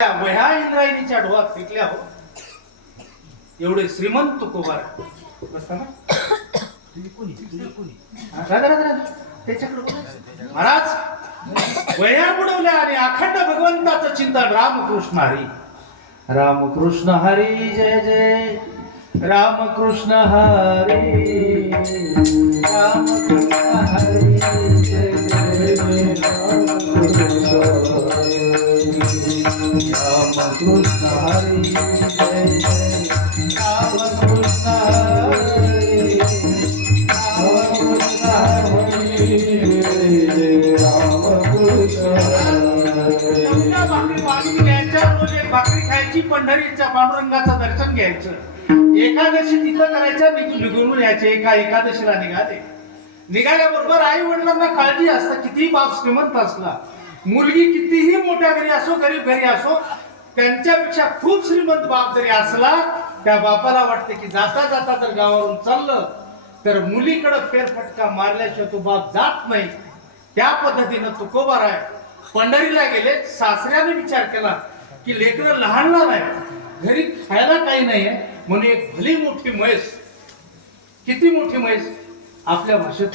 वह्या इंद्रायणीच्या ढोळात फेकल्या हो. एवढे श्रीमंत तुकोबार बसता ना महाराज वह्या बुडवल्या आणि अखंड भगवंताचं चिंतन रामकृष्ण हरी रामकृष्ण हरी जय जय रामकृष्ण हरी रामकृष्ण हरी जय जय रामकृष्ण हरी जय जय रामकृष्ण हरी रामकृष्ण हरी जय रामकृष्ण भाकरी खायची पंढरीच्या पांडुरंगाचं दर्शन घ्यायचं एकादशी तिथं करायचं निघून यायचे एका एकादशीला निघाल्याबरोबर आई वडिलांना काळजी असतं कितीही बाप श्रीमंत असला मुलगी कितीही मोठ्या घरी असो गरीब घरी असो त्यांच्यापेक्षा खूप श्रीमंत बाप जरी असला त्या बापाला वाटते की जाता जाता जर गावावरून चाललं तर मुलीकडे फेरफटका मारल्याशिवाय तो बाप जात नाही. त्या पद्धतीनं तुकोबार आहे पंढरीला गेले. सासऱ्याने विचार केला की लेकरं लहान लहान आहे घरी खायला काही नाहीये म्हणून एक भली मोठी म्हैस किती मोठी म्हैस आपल्या भाषेत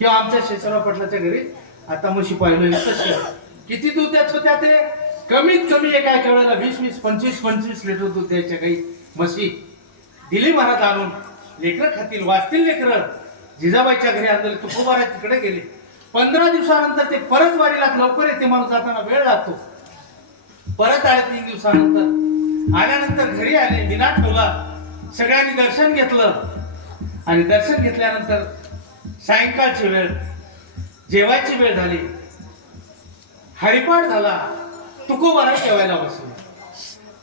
किंवा आमच्या शेषराव पाटलाच्या घरी आता म्हशी पाहिलं तशी किती दूध द्यायच होत्या ते कमीत कमी एका वेळेला 20-20 25-25 लिटर दूध द्यायच्या काही म्हशी दिली महाराज आणून. लेकरं खातील वाचतील लेकरं. जिजाबाईच्या घरी आणले तुकोबारा तिकडे गेले. 15 दिवसानंतर ते परत वारीला लवकर येते माणूस जाताना वेळ लागतो. परत आले 3 दिवसानंतर आल्यानंतर घरी आले विना ठेवला सगळ्यांनी दर्शन घेतलं आणि दर्शन घेतल्यानंतर सायंकाळची वेळ जेवायची वेळ झाली. हरिपाठ झाला. तुकोबारा जेवायला बसले.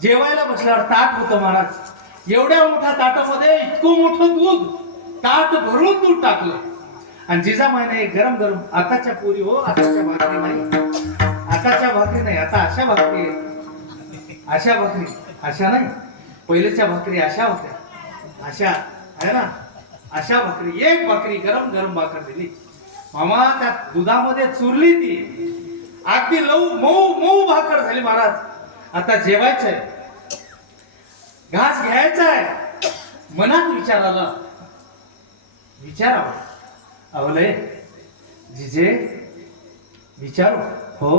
जेवायला बसल्यावर ताट होतं महाराज. एवढ्या मोठ्या ताटामध्ये इतकं मोठं दूध ताट भरून दूध टाकलं आणि जिजामाईने गरम गरम आताच्या पोरी हो आताच्या भाकरी नाही आताच्या भाकरी नाही आता अशा भाकरी अशा भाकरी अशा नाही पहिलेच्या भाकरी अशा होत्या अशा आहे ना अशा भाकरी एक भाकरी गरम गरम भाकर दिली. मामा त्या दुधामध्ये चुरली ती अगदी मऊ मऊ भाकर झाली. महाराज आता जेवायचंय घास घ्यायचाय मनात विचार आला विचारावं अवलय जिजे विचारू हो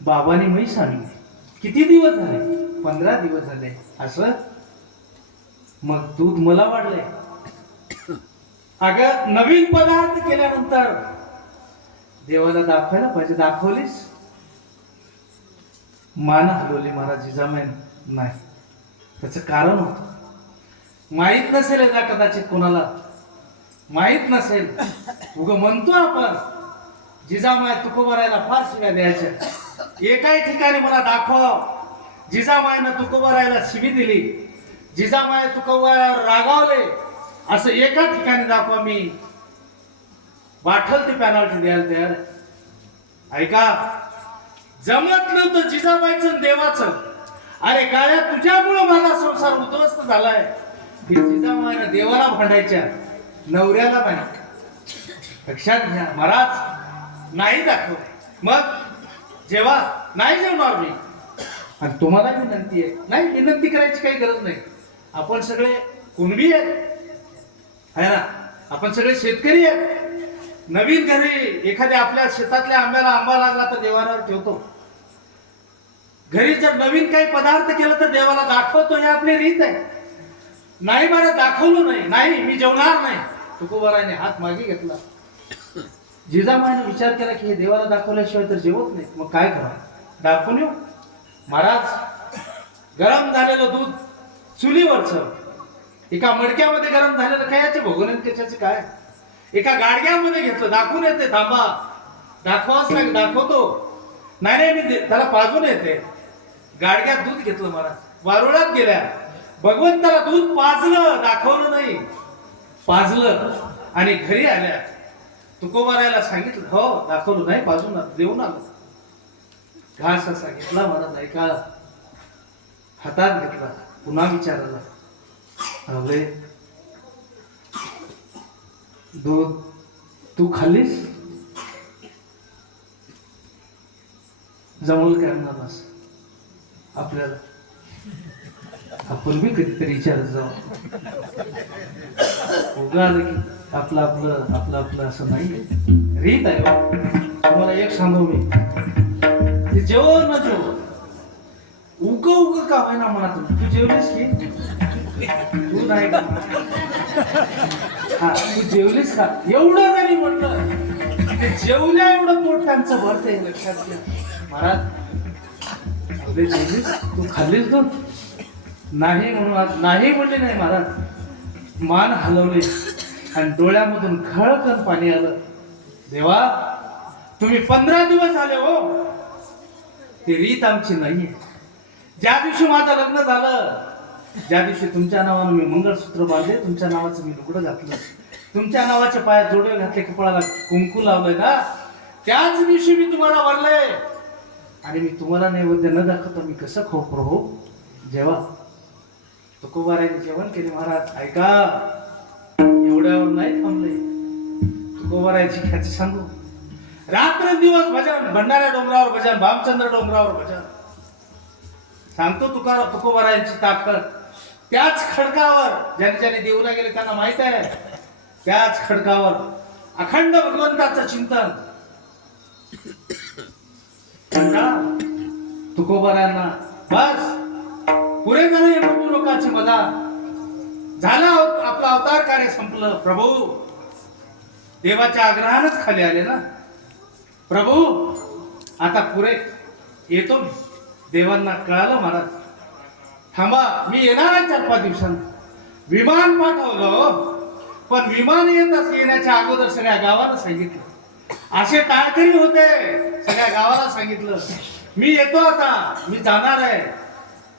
बाबांनी म्हैस आणली किती दिवस झाले 15 दिवस झाले असं मग दूध मला वाढलंय. अगं नवीन पदार्थ केल्यानंतर देवाला दाखवायला पाहिजे. दाखवलीस मान हलवली महाराज जिजामाई नाही. त्याचं कारण होतं माहित नसेल ना कदाचित कोणाला माहित नसेल उग म्हणतो आपण जिजामाई तुकोबारायला फार शिव्या द्यायच्या. एकाही ठिकाणी मला दाखव जिजामाईनं तुकोबारायला शिवी दिली जिजामाई तुकोबारावर रागावले असं एका ठिकाणी दाखवा. मी वाठल ते पॅनल्टी द्यायला तयार. ऐका जमत नव्हतं जिजाबाईचं देवाचं. अरे काळ्या तुझ्यामुळे माझा संसार उद्ध्वस्त झालाय. जिजाबाईनं देवाला भांडायच्या नवऱ्याला नाही. लक्षात घ्या महाराज नाही दाखव. मग जेव्हा नाही जेवणार मी आणि तुम्हाला विनंती आहे नाही विनंती करायची काही गरज नाही. आपण सगळे कुणबी आहेत है ना आपण सगळे शेतकरी आहेत. नवीन घरी एखाद्या आपल्या शेतातल्या आंब्याला आंबा लागला तर देवावर ठेवतो. घरी जर नवीन काही पदार्थ केलं तर देवाला दाखवतो हे आपली रीत आहे. नाही मला दाखवलं नाही मी जेवणार नाही. तुकोबाराने हात मागे घेतला. जिजामाईने विचार केला की हे देवाला दाखवल्याशिवाय तर जेवत नाही. मग काय करा दाखवून येऊ. महाराज गरम झालेलं दूध चुलीवरचं एका मडक्यामध्ये गरम झालेलं खायचे भोगोन त्याच्याचे काय एका गाडग्यामध्ये घेतलं. दाखवून येते थांबा दाखवाच नाही दाखवतो नाही मी त्याला पाजून येते. गाडग्यात दूध घेतलं महाराज वारुळात गेल्या भगवंताला दूध पाजलं दाखवलं नाही पाजलं आणि घरी आल्या. तुकोबारायला सांगितलं हो दाखवलं नाही पाजून देऊन आलो. घास असा घेतला महाराज ऐका हातात घेतला पुन्हा विचारला अरे दूध तू खाल्लीस जमल काय म्हणा बस आपल्याला, आपण बी कधीतरी विचारत जाऊ. उगा आलं की आपलं आपलं आपलं आपलं असं नाही रीत आहे हो. तुम्हाला एक सांगू मी, ते जेवो ना जेवो उग उग का होईना म्हणा तू जेवलीस की तू नाही का, हा तू जेवलीस का एवढं जरी म्हटलं ते जेवल्या एवढं पोट त्यांचं भरते. लक्षात घ्या महाराज, आपले जेवलीस तू खाल्लीस दूध नाही म्हणून आज नाही म्हणले नाही महाराज, मान हलवले आणि डोळ्यामधून खळखळ पाणी आलं. देवा तुम्ही 15 दिवस आले हो, ती रीत आमची नाहीये. ज्या दिवशी माझं लग्न झालं, ज्या दिवशी तुमच्या नावानं मी मंगळसूत्र बांधले, तुमच्या नावाचं मी लुगडं घातलं, तुमच्या नावाच्या पायात जोडवे घातले, कपाळाला कुंकू लावलंय ना, त्याच दिवशी मी तुम्हाला वरले आणि मी तुम्हाला नैवेद्य न दाखवता मी कसं खाऊ प्रभू. जेव्हा तुकोबारायने जेवण केले महाराज, ऐका एवढ्यावर नाही थांबले. तुकोबारायची ख्याती सांगू, रात्र दिवस भजन, भंडाऱ्या डोंगरावर भजन, भामचंद्र डोंगरावर भजन. सांगतो तुकोबारायांची ताकद. त्याच खडकावर ज्याने ज्याने देऊला गेले त्यांना माहित आहे, त्याच खडकावर अखंड भगवंताचं चिंतन. तुकोबारायांना बस पुरे झालं हे मृत्यू लोकांची मजा झाला, आपला अवतार कार्य संपलं. प्रभू देवाच्या आग्रहानच खाली आले ना, प्रभू आता पुरे येतो. देवांना कळालं महाराज थांबा मी येणार आहे 4-5 दिवसांनी. विमान पाठवलं, पण विमान येण्याच्या अगोदर सगळ्या गावाला सांगितलं. असे टाळकरी होते, सगळ्या गावाला सांगितलं मी येतो, आता मी जाणार आहे,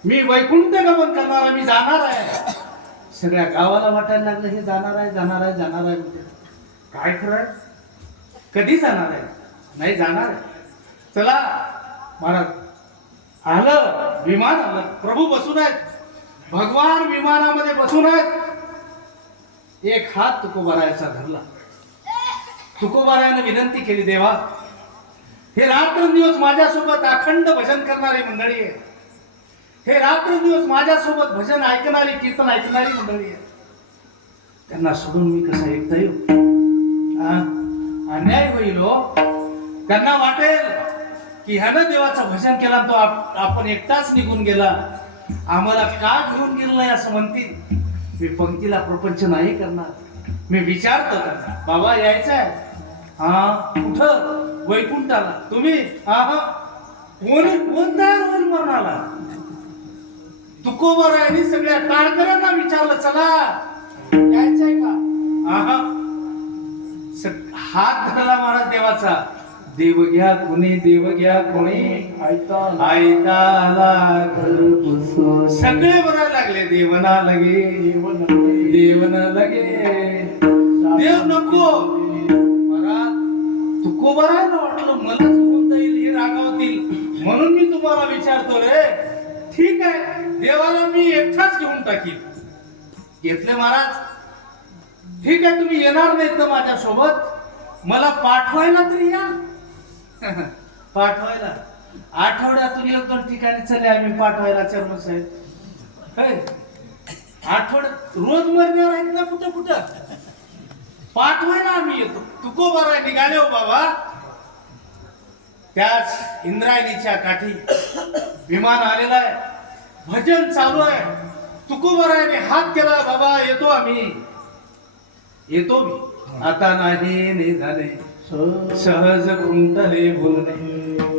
मी वैकुंठ गमन करणार आहे, मी जाणार आहे. सगळ्या गावाला वाटायला लागलं हे जाणार आहे जाणार आहे जाणार आहे. म्हणजे काय खरंय, कधी जाणार आहे, नाही जाणार आहे. चला महाराज आलं, विमान आलं, प्रभू बसून आहेत, भगवान विमानामध्ये बसून आहेत. एक हात तुकोबारायाचा धरला. तुकोबारायाने विनंती केली, देवा हे रात्रंदिवस माझ्यासोबत अखंड भजन करणारी मंडळी आहे, हे रात्रंदिवस माझ्यासोबत भजन ऐकणारी कीर्तन ऐकणारी मंडळी आहे, त्यांना सोडून मी कसा एकटा येऊ, अन्याय होईल हो. त्यांना वाटेल की ह्यानं देवाचं भजन केला तो आपण एकटाच निघून गेला, आम्हाला का घेऊन गेलं नाही असं म्हणतील. मी पंक्तीला प्रपंच नाही करणार, मी विचारतो त्यांना, बाबा यायचंय, हा कुठं, वैकुंठाला. तुम्ही कोण तयार होईल मरणाला. तुकोबारायांनी सगळ्या टाळकऱ्यांना विचारलं, चला यायचंय का. हात धरला महाराज देवाचा, देव घ्या कोणी, देव घ्या कोणी, सगळे म्हणायला लागले देवना लगे, देवन लगे, देव नको. महाराज तुकोबारायला वाटलं मलाच होऊन जाईल, हे रागावतील, म्हणून मी तुम्हाला विचारतो रे. ठीक आहे, देवाला मी एकटाच घेऊन टाकीन. घेतले महाराज, ठीक आहे तुम्ही येणार नाहीत तर माझ्यासोबत, मला पाठवायला तरी या. पाठवायला आठवड्यातून 1-2 ठिकाणी चले आम्ही पाठवायला चर्मन साहेब. आठवड्यात रोज मरण्यावर आहेत ना कुठं कुठं, पाठवायला आम्ही येतो. तुकोबाराय निघाले हो बाबा. त्याच इंद्रायणीच्या काठी विमान आलेला आहे, भजन चालू आहे. तुकोबारायाने हात केला, बाबा येतो आम्ही, येतो मी, आता नाही निघाले सहज कुंटले बोलणे,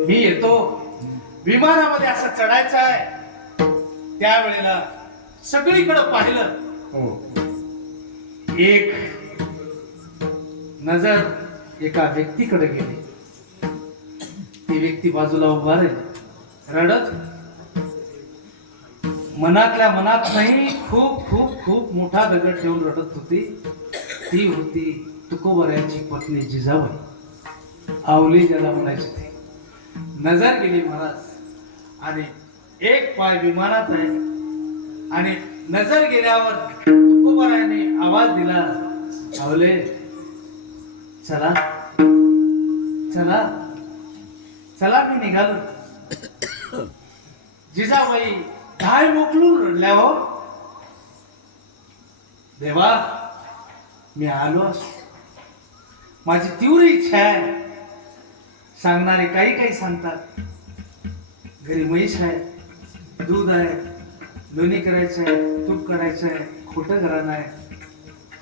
मी येतो. विमानामध्ये असं चढायचं आहे. त्यावेळेला सगळीकडे पाहिलं, एक नजर एका व्यक्तीकडे गेली. ती व्यक्ती बाजूला उभा राहिली, रडत, मनातल्या मनात नाही, खूप खूप खूप मोठा दगड ठेवून रडत होती. ती होती तुकोबारायांची पत्नी जिजाबाई, आवली ज्याला म्हणायची ती. नजर गेली महाराज आणि एक पाय विमानात आहे आणि नजर गेल्यावर तुकोबारायाने आवाज दिला, आवले चला चला चला. मी निघालो. जिजाबाई काय मोकलून रडल्या हो. देवा मी आलो असतो. माझी तीव्र इच्छा आहे. सांगणारे काही काही सांगतात घरी म्हैस आहे, दूध आहे, लोणी करायचं आहे, तूप करायचं आहे, खोटं घराणं आहे.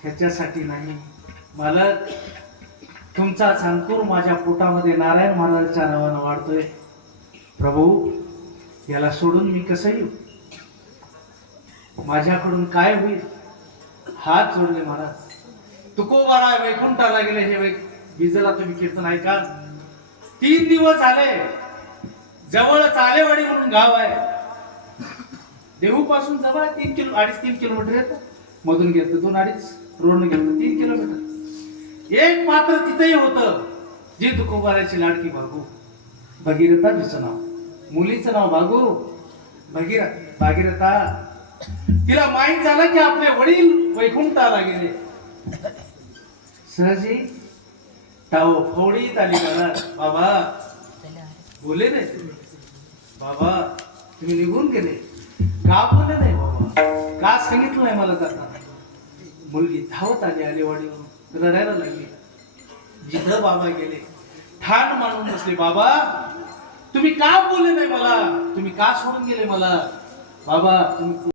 ह्याच्यासाठी नाही मालक, तुमचा अंकुर माझ्या पोटामध्ये नारायण महाराजांच्या नावानं वाढतोय. प्रभू याला सोडून मी कसं येऊ? माझ्याकडून काय होईल? हात जोडले महाराज. तुकोबारा वैकुंठाला गेले हे बीजला तुम्ही कीर्तन ऐका. 3 दिवस झाले. जवळच आलेवाडी म्हणून गाव आहे. देहू पासून जवळ 2.5-3 किलोमीटर येतं. मधून घेतलं 2-2.5 रोड घेतलं 3 किलोमीटर. एक मात्र तिथेही होतं जी तुकोबाराची लाडकी भागू भगीरथा, तिचं नाव, मुलीचं नाव भागू भागीरथा. तिला माहित झालं की आपले वडील वैकुंठाला गेले. सहजी टाव फवडीत आली घरात. बाबा बोले नाही तुम्ही, बाबा तुम्ही निघून गेले का? बोलले नाही बाबा, का सांगितलं नाही मला जाताना? मुलगी धावत आली आलेवाडीवरून, रडायला लागली. जिथं बाबा गेले ठाण मानून बसले. बाबा तुम्ही का बोलले नाही मला? तुम्ही का सोडून गेले मला? बाबा तुम्ही